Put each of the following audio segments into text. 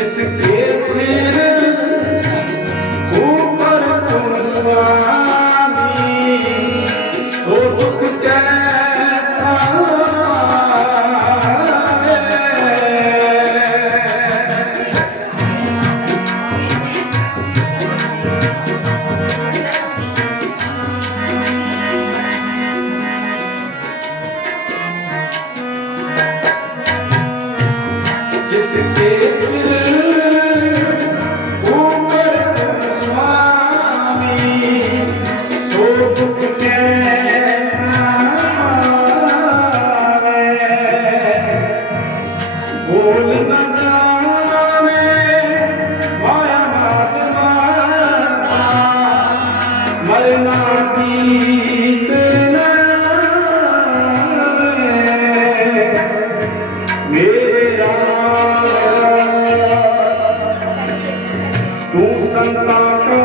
ਜਿਸ ਕੇ ਸਿਰ ਮੇਰੇ ਰਾਮ, ਤੂੰ ਸੰਤਾਂ ਕਾ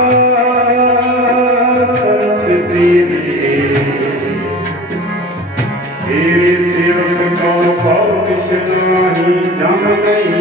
ਸੰਤ ਦੇਵੇ ਤੇਰੇ ਸੇਵਕ ਕੋ ਭਉ ਕਿਛ ਨਾਹੀ ਜਮ ਗਈ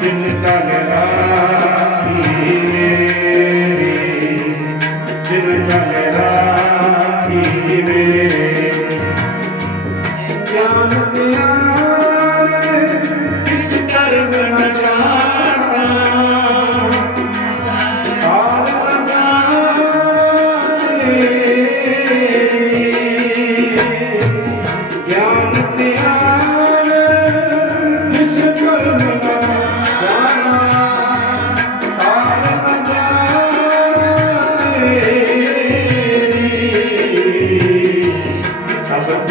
चिन्ह चिन्ह